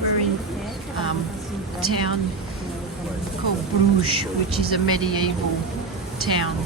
We're in a town called Bruges, which is a medieval town.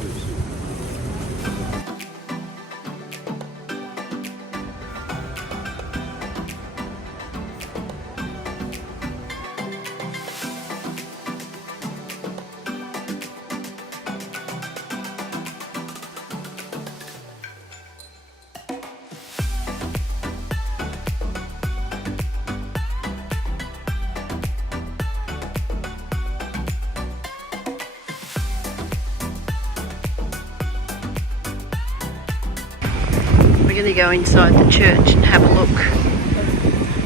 We're going to go inside the church and have a look.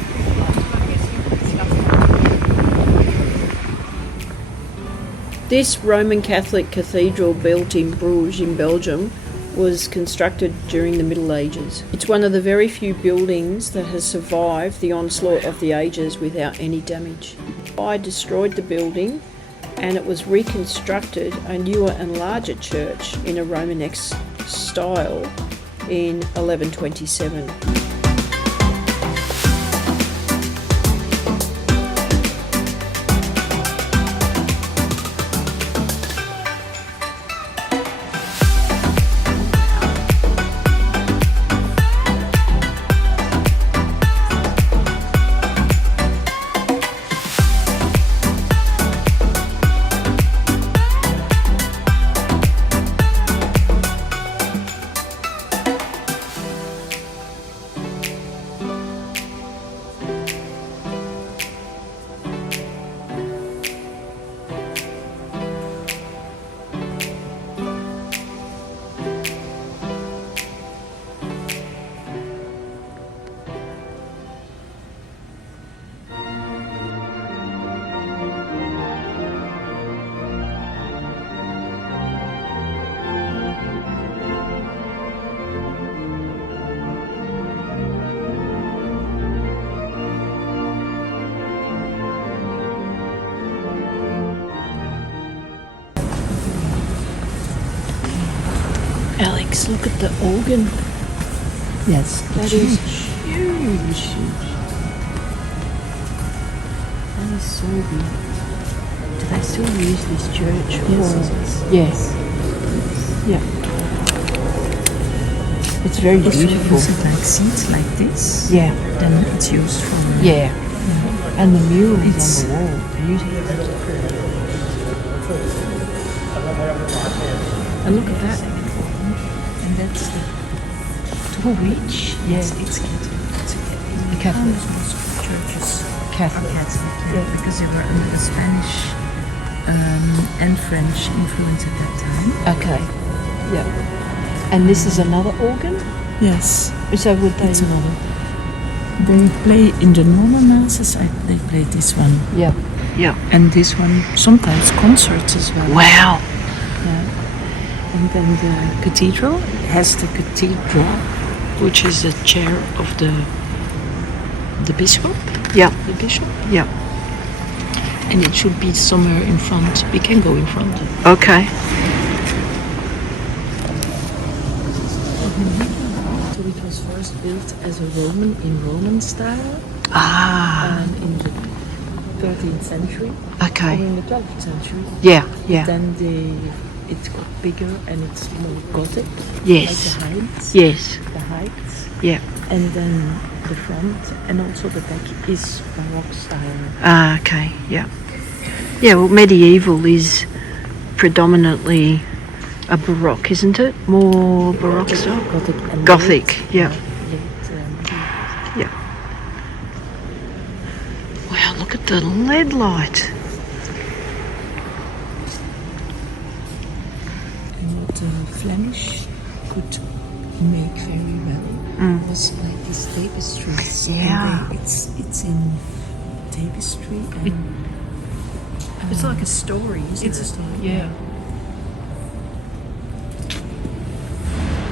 This Roman Catholic cathedral built in Bruges in Belgium was constructed during the Middle Ages. It's one of the very few buildings that has survived the onslaught of the ages without any damage. Fire destroyed the building and it was reconstructed a newer and larger church in a Romanesque style in 1127. Alex, look at the organ. Yes, That is huge. That is so big. Do they still use this church? Yes. Yeah. It's very beautiful. Use it like seats like this. Yeah. Then it's used for. Yeah. And the murals It's- on the wall, beautiful. And look at that. And that's the To reach. yes, it's Catholic. Catholic. Most churches Catholic. are Catholic, yeah, because they were under the Spanish and French influence at that time. Okay. Yeah. And this is another organ? Yes, So would they? it's another. They play in the normal masses. They play this one, Yeah. Yeah. and this one sometimes concerts as well. Wow. And then the cathedral has the cathedral, which is the chair of the bishop. Yeah. The bishop, Yeah. and it should be somewhere in front. We can go in front. Okay. So it was first built as a Roman style, Ah. in the 13th century, or Okay. in the 12th century. Yeah. Yeah. Then it got bigger and it's more Gothic, Yes. like the heights. Yes. The heights. Yeah. And then the front and also the back is Baroque style. Ah. Okay. Yeah. Yeah. Well, medieval is predominantly a Baroque, isn't it? More Baroque style. Gothic. And Gothic. Yeah. Late, Yeah. Wow. Look at the LED light. and what the Flemish could make very well was like these tapestries. Yeah. And it's in tapestry and It's like a story, isn't it's it? a story. Yeah.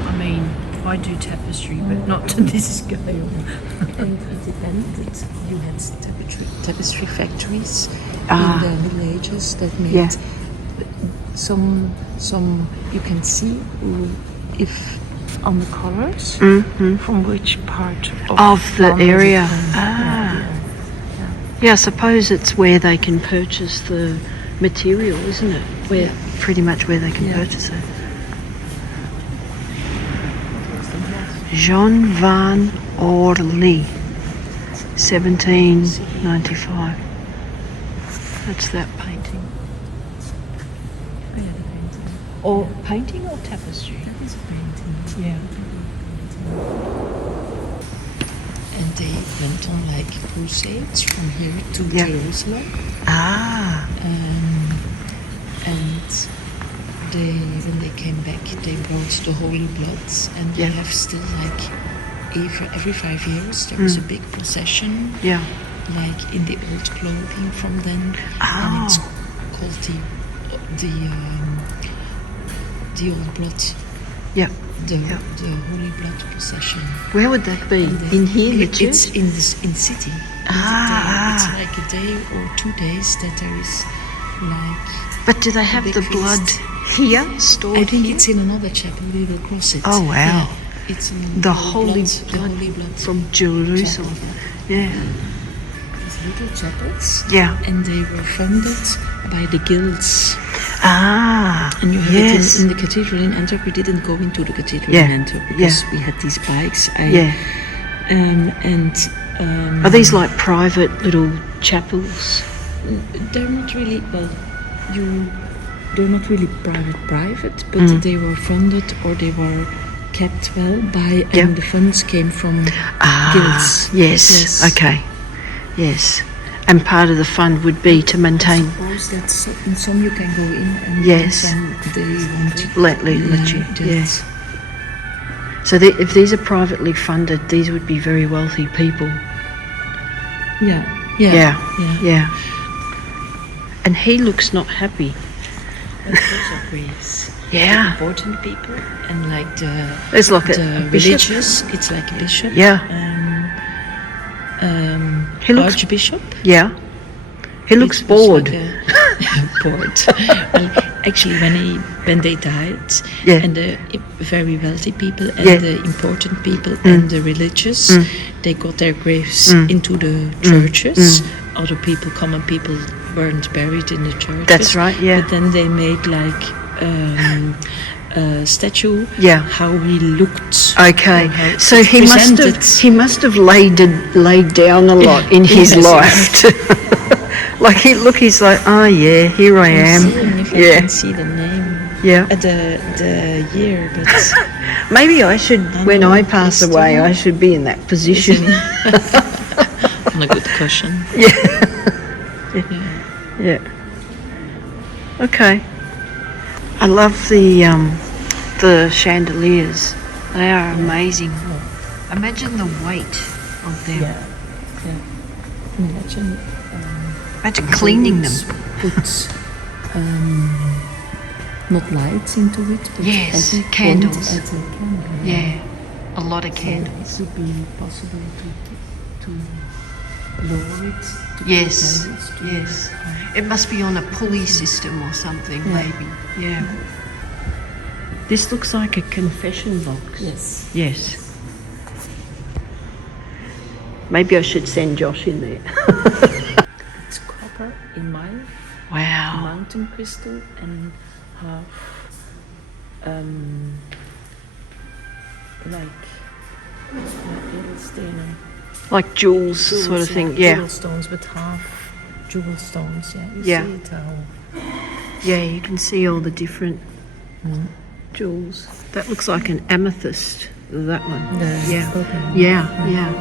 I mean, I do tapestry, but not to this scale. And it depended. You had tapestry factories Ah. in the Middle Ages that made Yeah. some. You can see if on the colors from which part Of the one was it area. from. Ah. Yeah. Yeah, I suppose it's where they can purchase the material, isn't it? Where pretty much where they can purchase it. Jean van Orly, 1795. That's that painting. Oh, yeah, the painting. Or painting or tapestry? That is a painting. Yeah. And they went on like crusades from here to Yeah. Jerusalem. Ah. And when they came back, they brought the holy blood, and they have still like every 5 years there was a big procession, Yeah. like in the old clothing from then, and it's called the old blood, Yeah. the holy blood procession. Where would that be? In here, the church? It's in the city. It's like a day or 2 days that there is like. But do they have big the blood feast. here, I stored think here? it's in another chapel. We will cross it. Oh, wow. Yeah, it's in The holy the holy blood from Jerusalem. Yeah. These little chapels. Yeah. And they were funded by the guilds. Ah. And you have yes. it in the cathedral in Antwerp. We didn't go into the cathedral Yeah. in Antwerp because we had these bikes. Are these like private little chapels? They're not really they're not really private, but they were funded or they were kept well by, and the funds came from guilds. Yes. Okay. Yes. And part of the fund would be to maintain. I suppose that in some you can go in, and Yes. in some they won't Let you. Yes. So if these are privately funded, these would be very wealthy people. Yeah. Yeah. And he looks not happy. But those are Greece. Yeah. Important people, and like There's like the a bishop. religious, it's like a bishop. Yeah. He looks Archbishop. Yeah. He looks It was bored. like bored. Well, actually, when they died, and the very wealthy people and the important people and the religious, they got their graves into the churches. Other people, common people, weren't buried in the churches. That's right. Yeah. But then they made like a statue. Yeah. How he looked. Okay, how so it's he must have laid down a lot in his Yes, life. Like he's like, oh yeah, here I am. Seeing if I can see the name. Yeah. The year, but Maybe I should, when I pass away, I should be in that position. on a good cushion. Yeah. Okay. I love the chandeliers. They are amazing. Imagine the weight of them. Yeah. Imagine Cleaning them. Put not lights into it, but Yes, every candles. point adds a candle. Yeah, a lot of So candles. it would be possible to lower it. To Yes, put candles to yes. It must be on a pulley system or something, maybe. Yeah. This looks like a confession box. Yes. Yes. Maybe I should send Josh in there. It's copper in mine. Wow. Mountain crystal and half like edelstenen. Like jewels sort of thing. Yeah. Jewel stones, but half jewel stones. Yeah. You Yeah. see it how. Yeah, you can see all the different jewels. That looks like an amethyst, that one. Yeah. Yeah.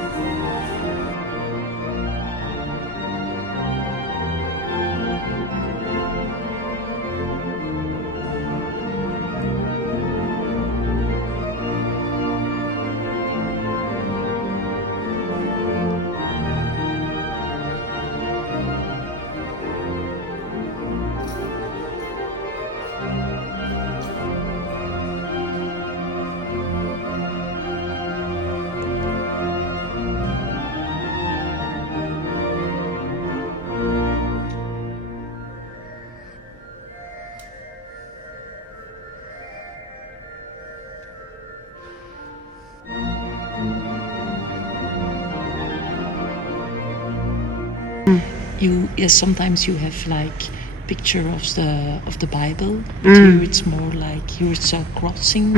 sometimes you have like picture of the Bible, but here it's more like here it's a crossing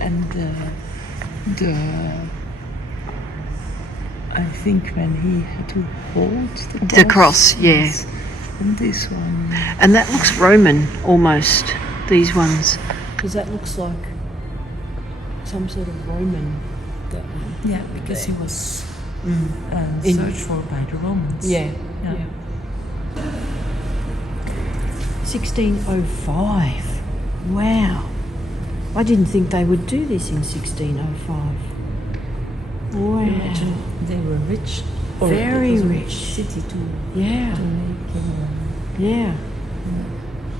and the I think when he had to hold The cross, yeah. yes. And this one, And that looks Roman almost, these ones. Because that looks like some sort of Roman, that one. yeah, because he was In- searched for by the Romans. Yeah. 1605. Wow. I didn't think they would do this in 1605. Wow. Imagine they were rich. Or Very it was a rich. city to Yeah. make him. Yeah.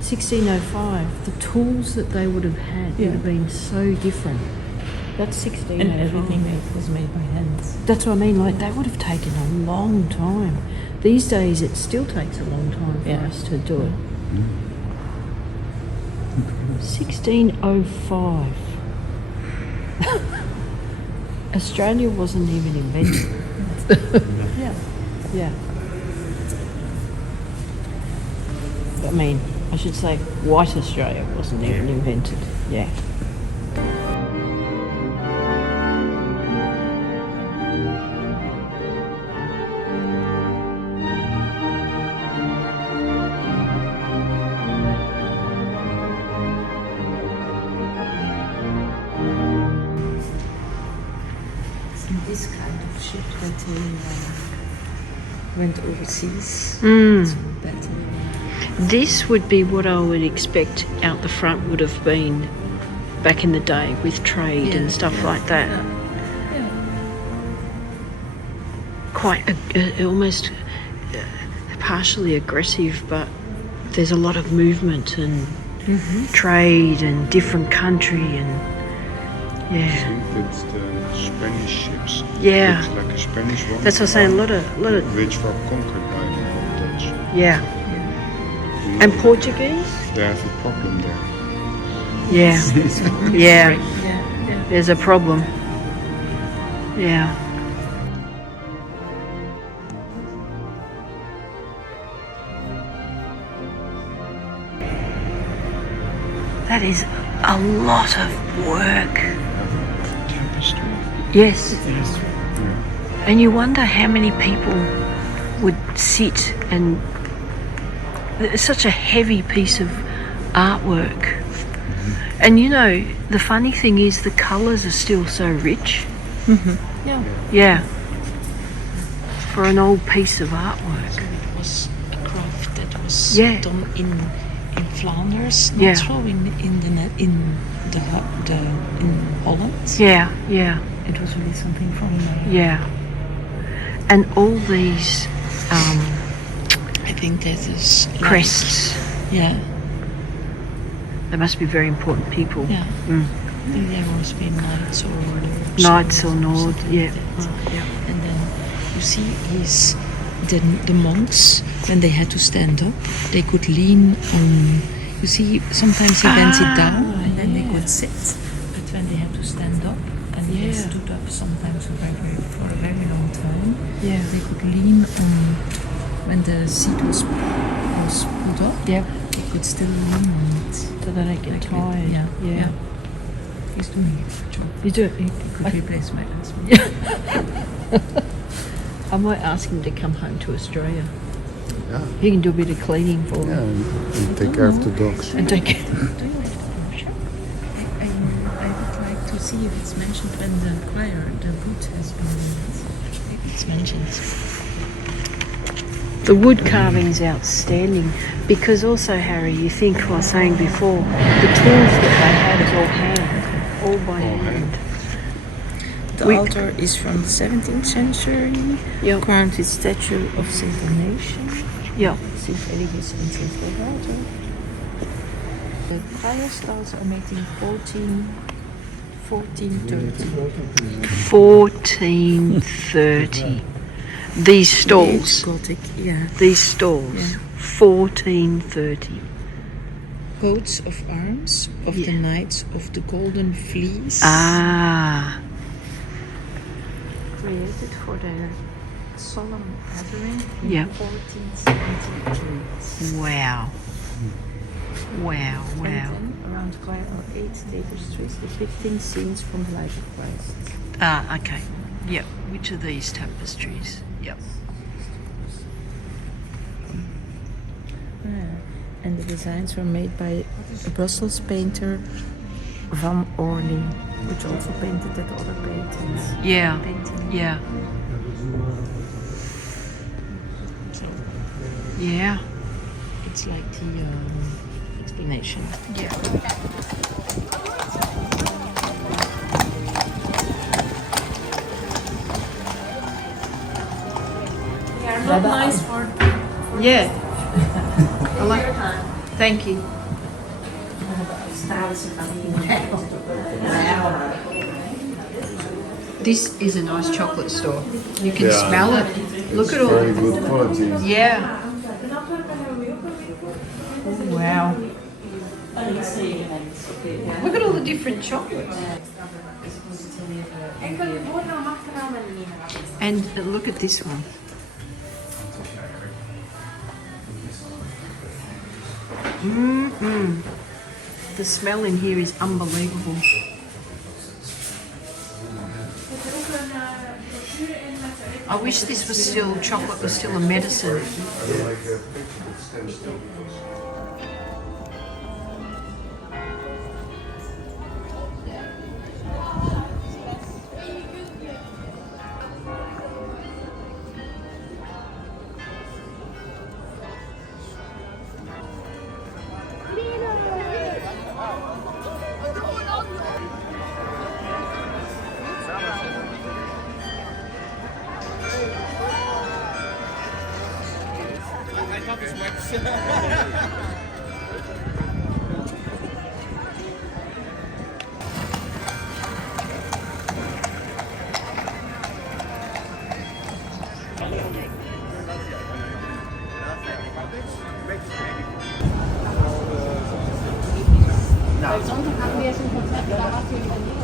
1605. The tools that they would have had would have been so different. That's 1605. And everything was made by hands. That's what I mean, like, that would have taken a long time. These days, it still takes a long time for us to do it. 1605. Australia wasn't even invented. Yeah. Yeah. I mean, I should say white Australia wasn't even invented. Yeah. This kind of ship that they went overseas. Mm. So better. This would be what I would expect out the front would have been back in the day with trade and stuff like that. Yeah. Quite almost partially aggressive, but there's a lot of movement and trade and different country and I think that's the Spanish ships. Yeah. It's like a Spanish one. That's what I'm saying. A lot of Which were conquered by the Dutch. yeah. You And know, Portuguese? They have a problem there. Yeah. Yeah. Yeah. There's a problem. Yeah. That is a lot of work. Tapestry. Yes. Yeah. And you wonder how many people would sit and... It's such a heavy piece of artwork. And you know, the funny thing is the colours are still so rich. Yeah. Yeah. For an old piece of artwork. So it was a craft that was Yeah. done in Flanders, not Yeah. so in Holland. Yeah, yeah, It was really something from yeah. And all these I think that is like- crests, Yeah. they must be very important people. Yeah. Mm. I think there must be knights or Knights or Nord, something yeah. like that. Oh, yeah. And then you see the monks, when they had to stand up, they could lean on. You see, sometimes he bent it down and then they could sit. But when they had to stand up and they Yeah. stood up sometimes for a very long time, Yeah. they could lean on. When the seat was put up, Yeah. they could still lean on it. So they don't get Like tired. Yeah. Yeah. He's doing a good job. You do it. He could replace my husband. I might ask him to come home to Australia. Yeah. He can do a bit of cleaning for me. Yeah, and take care of the dogs. And take care. Do you have the brochure? I would like to see if it's mentioned when the choir, the wood has been. If it's mentioned. The wood carving is outstanding because also, Harry, you think, I was saying before, the tools that they had is all hand, all by hand. The We- altar is from the 17th century. Yep. Crowned with statue of Saint Ignatius, Yeah. Saint Eligius, and Saint Theodore. The choir stalls are made in 1430. 1430. These stalls. Gothic, yeah. These stalls. Yeah. 1430. Coats of arms of the Knights of the Golden Fleece. Ah. Created for their solemn gathering in Yeah. 1473. Wow. Wow, And wow. then around 8 tapestries depicting scenes from the life of Christ. Ah, okay. Yep. Which are these tapestries? Yep. And the designs were made by a Brussels painter, Van Orly, which also painted that other paintings. Yeah. Painting. Yeah. Yeah. It's like the explanation. Yeah. Not nice for Yeah. I like. Thank you. This is a nice chocolate store. You can Yeah. smell it. Look at all. Very good quality. Yeah. Wow. Look at all the different chocolates. And look at this one. Mm-mm. The smell in here is unbelievable. I wish this was still, chocolate was still a medicine.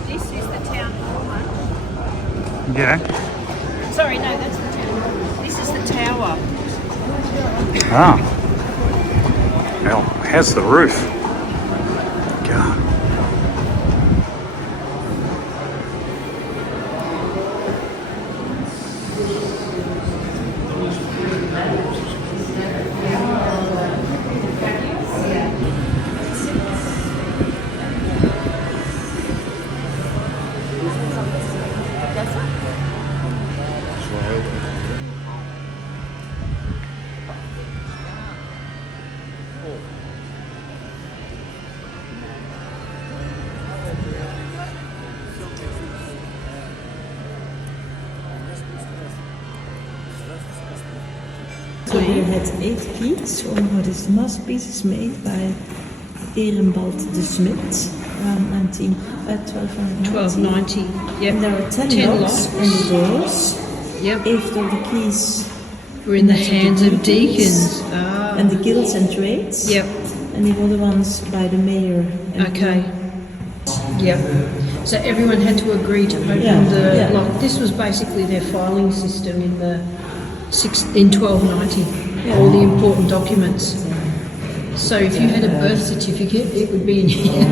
This is the town hall. Yeah. Sorry, no, that's the town. This is the tower. Ah. Well, how's the roof? God. So they had 8 keys, or this masterpiece is made by Ehrenbald de Smit around 1290. 1290. Yep. And there were 10 10 locks locks. on the doors. Yep. 8 of the keys We're in the to hands of deacons. and the guilds and trades. Yep. And the other ones by the mayor. And Okay. Yep. So everyone had to agree to open Yeah, the yeah. lock. This was basically their filing system in the in 1290. All the important documents. So if you had a birth certificate, it would be in here.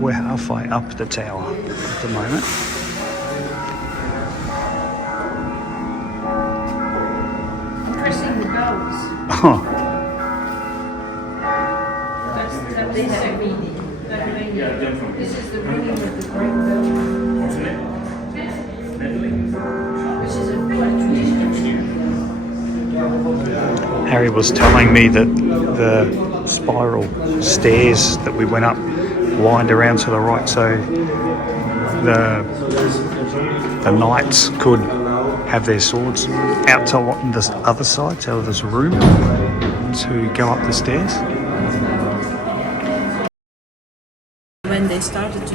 We're halfway up the tower at the moment. I'm pressing the bells. Oh, These are meaning. This is the ringing of the great bell. Which is quite a traditional. Harry was telling me that the spiral stairs that we went up wind around to the right, so the knights could have their swords out to the other side, so there's room to go up the stairs.